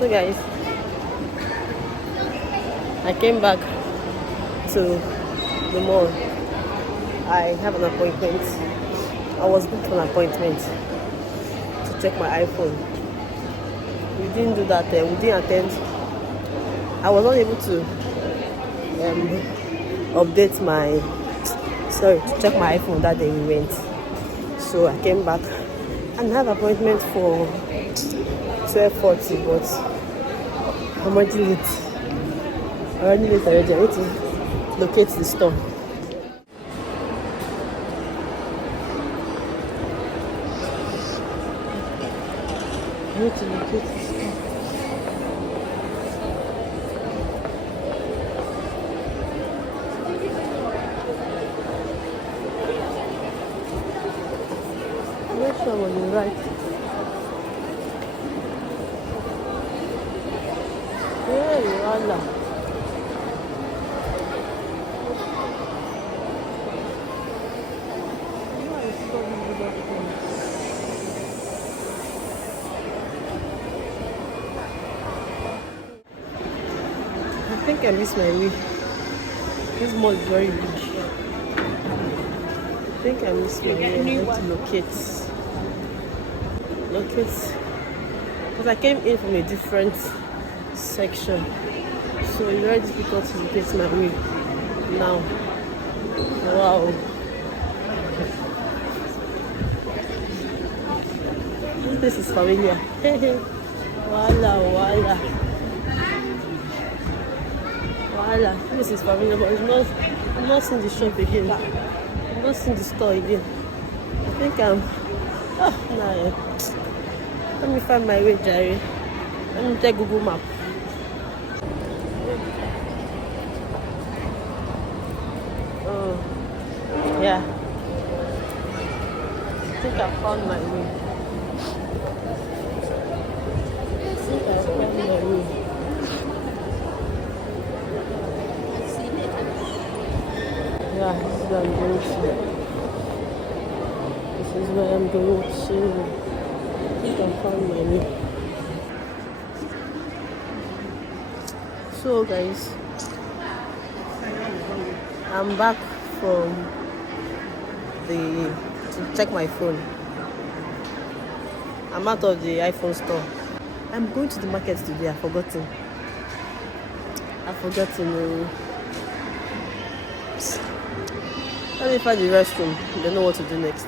So guys, I came back to the mall. I have an appointment. I was booked for an appointment to check my iPhone. We didn't do that. We didn't attend. I was not able to update to check my iPhone that day we went. So I came back and had an appointment for 12:40, but I'm already late. I need to locate the store. I need to locate the store. I'm not sure I'm on the right. Yeah, you are now. I think I missed my way. This mall is very big. I think I missed my way. I need to locate. Because I came in from a different section, so it's very difficult to locate my way now. Wow. This is familiar. Voila. This is familiar, but I'm not seeing the shop again. I'm not seeing the store again. I think let me find my way, Jerry. Let me check Google Map. Oh, yeah. I think I found my way. Yeah, this is where I'm going to. I think I found my way. So guys, I'm back to check my phone. I'm out of the iPhone store. I'm going to the market today. I've forgotten. Let me find the restroom. I don't know what to do next.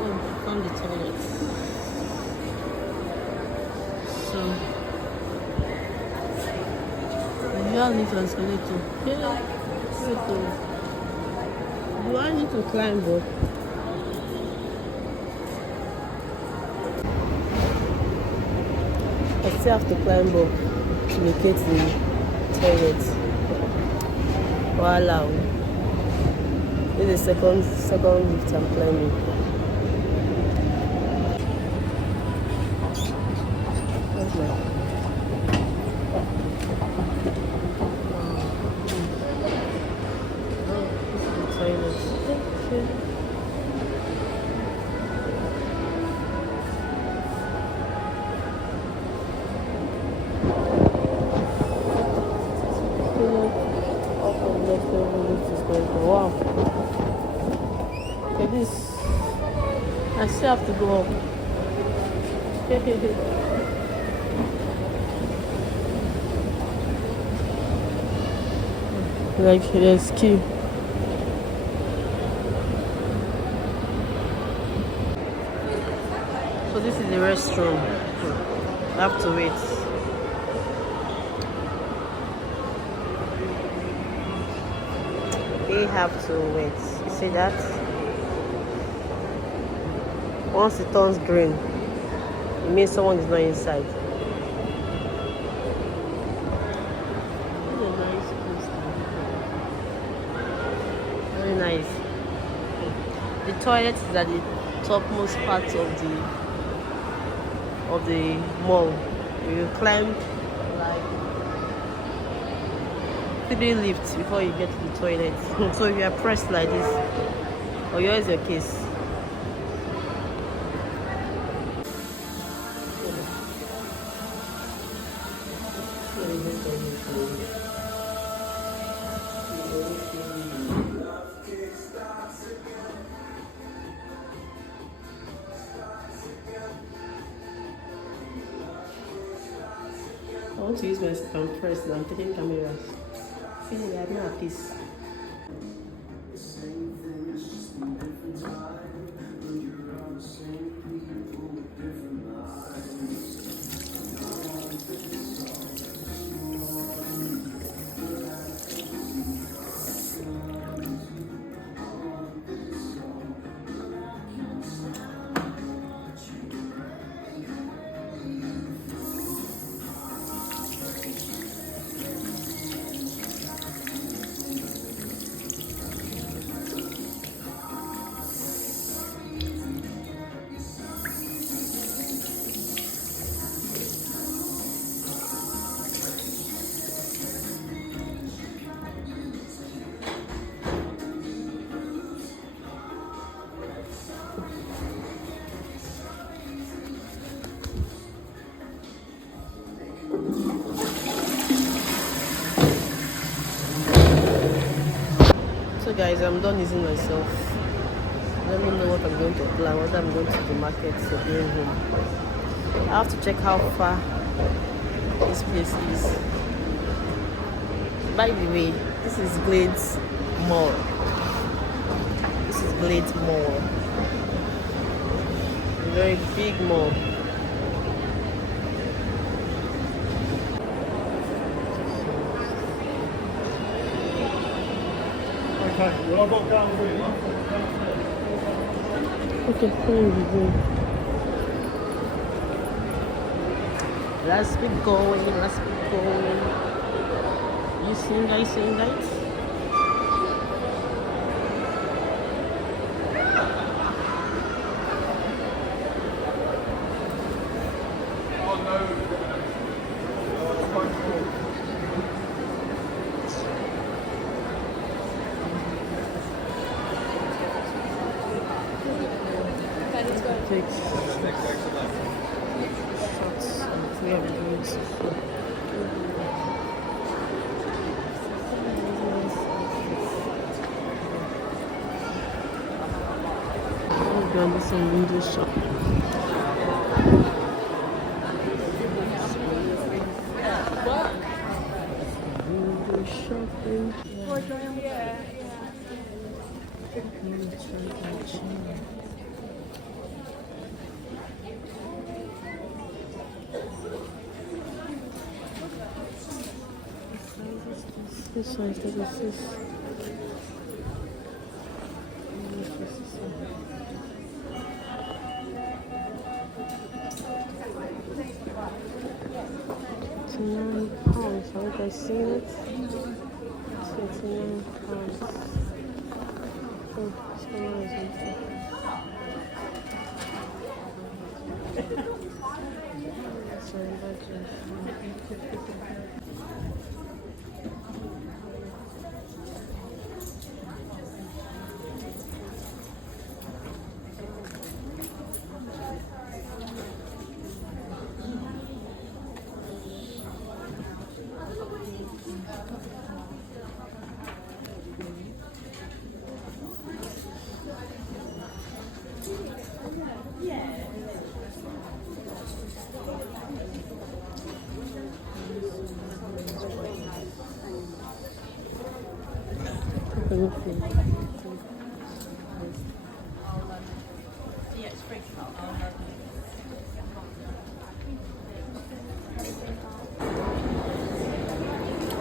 Oh, found the toilet. So, I need to escalator. Yeah. Do I need to climb up? I still have to climb up to locate the toilet. Wow. This is the second lift I'm climbing. Where's my... Wow. Okay, this I still have to go up. Like there's queue. So this is the restroom. I have to wait. They have to wait. You see that? Once it turns green, it means someone is not inside. Very nice. The toilet is at the topmost part of the mall. You climb like 3 lifts before you get to the toilet. So if you are pressed like this, or yours is your case, want to use my compressed. I'm taking cameras. Feeling I'm not at peace. So guys, I'm done using myself. Let me know what I'm going to plan, whether I'm going to the market or going home. I have to check how far this place is. By the way, this is Glades Mall. This is Glades Mall. A very big mall. Okay, let's be going, let's be going. You seeing guys? Take shots and we are doing so. I'm going to some window shop. Window shopping. This one is 36. £29. Have you guys seen it? £29. Oh, someone is on there. Sorry, budget.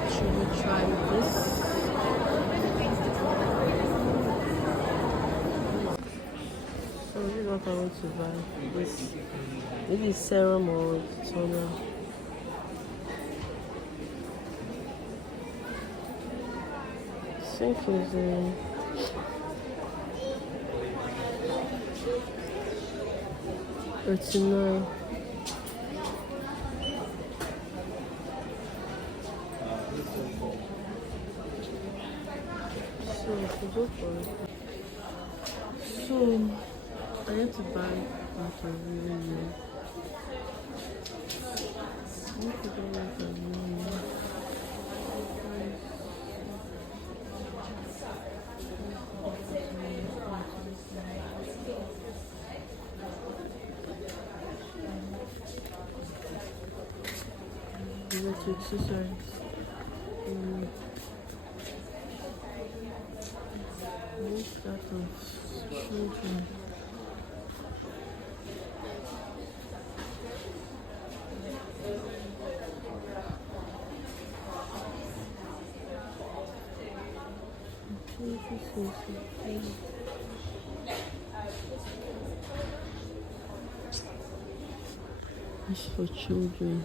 Should we try this? So this is what I want to buy. This maybe serum or toner. I think it's $39. So if we go for it. So I need to buy after really new. I need to buy after really new. to accessories. Most that of children. It's for children.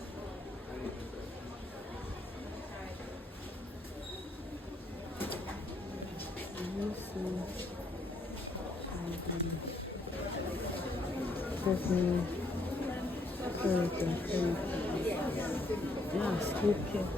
Yeah, sleep here.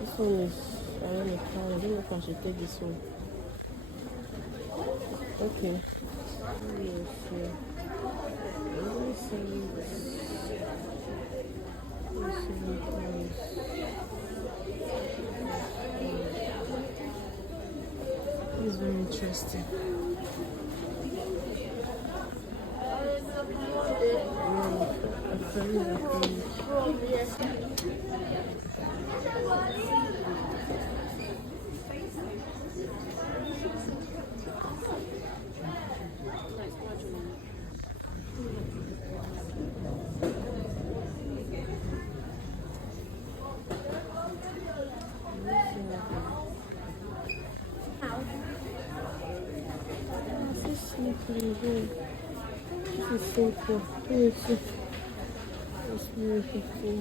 This one is around the car. I don't know if I should take this one. Okay. Yes, yeah. Let me see this. Let's see what it is. This is very interesting. This is simple. This is beautiful.